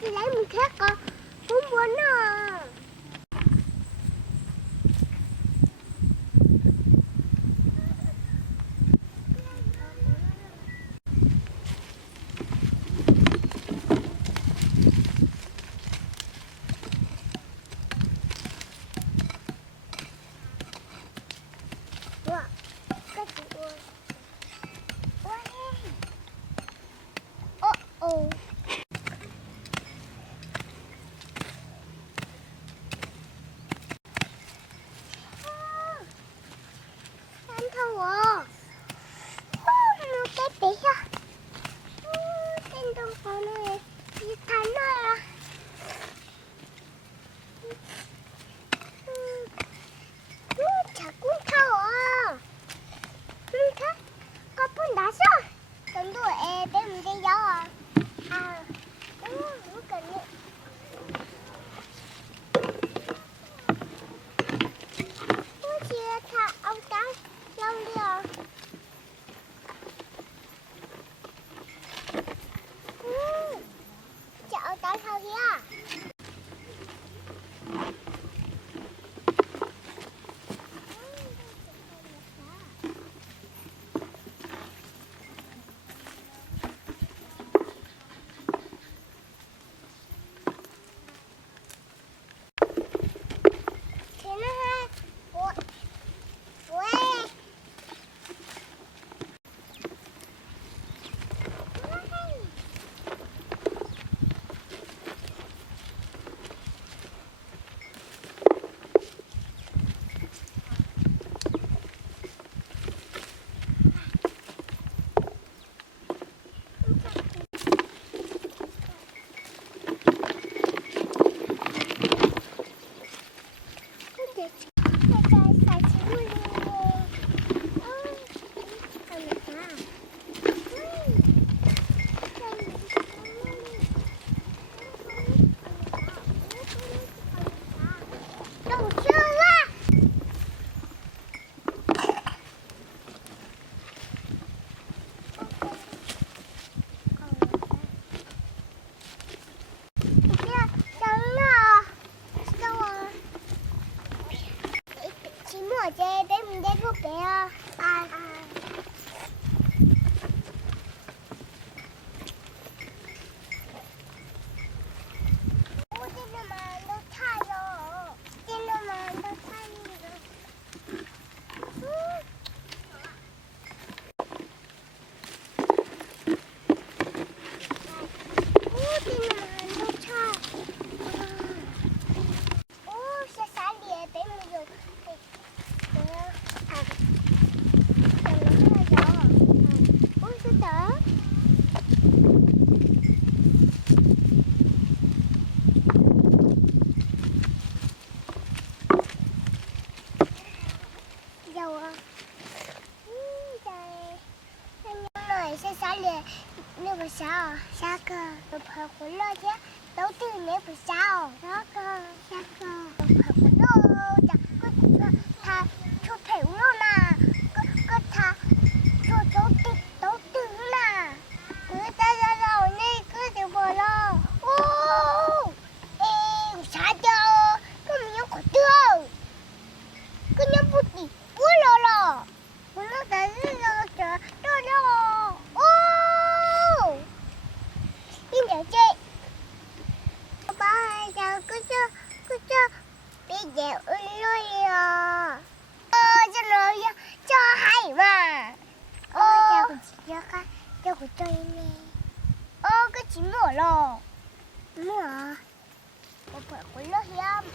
thì lấy mình khác con muốn muốn à. Oh. Anh thua à. Nó cái tí à. Tên đông pháo này đi thắn rồi à. Chả cũng thua à. Thế có bốn đá sao? Cần đuổi em bên đây gió à. À. Không cần nữa. Chia thả ông trắng lông đi à. Chợ trắng thôi kìa. Để mình đến một cái nếu mà sao cơ tập hợp của nó chứ đầu tư nếu mà sao cơ tập hợp của nó chẳng có thà cho thể nó là có thà cho đầu tư là người ta ra rồi đi cứ tiểu bờ lo ê sao cho có mình có tiêu cứ nhắm bút đi bút lo nó đã lo chờ đó nhưng để chị ba giờ cứ cho bây giờ ơi à cho hay mà cho của tôi nè cái chỉ mở lò mở một phần của lớp hiếm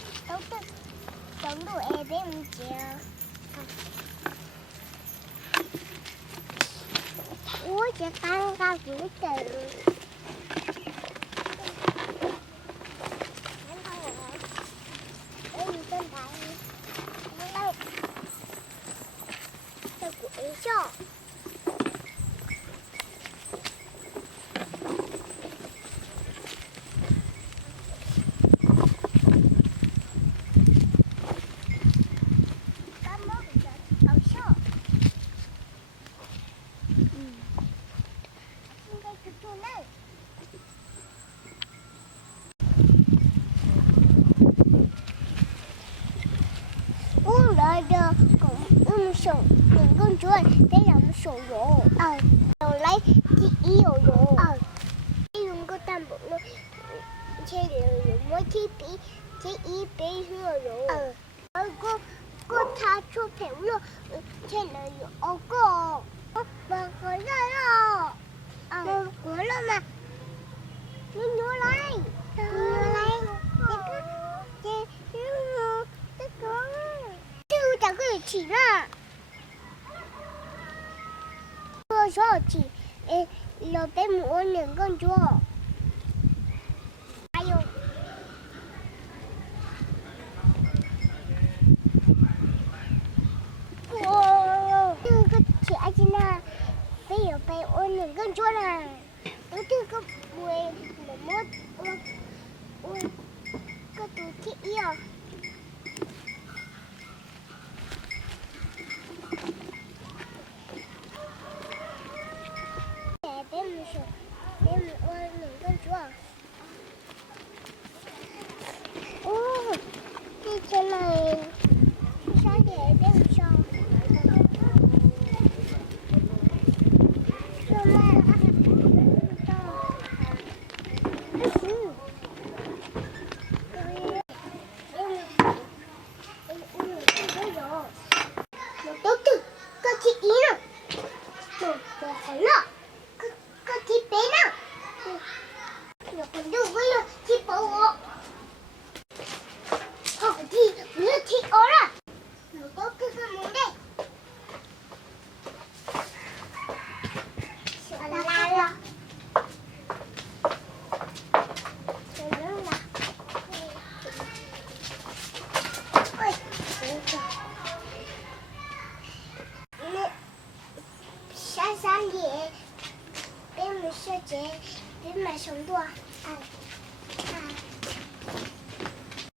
tống đủ em bên chiều ui chị tăng cao dữ trời 的用手能够做得兩手揉，手嚟啲有揉，用個蛋白咯，切用我切比佢揉，個他做平咯，切嚟有個，我回來了，我回來嘛，你來，這個有錢啦。我說起，老伯母我兩個做，還有，這個錢子呢，沒有被我兩個做了，我這個會我個肚子要。這裡小姐變小，這裡小姐，別買什麼？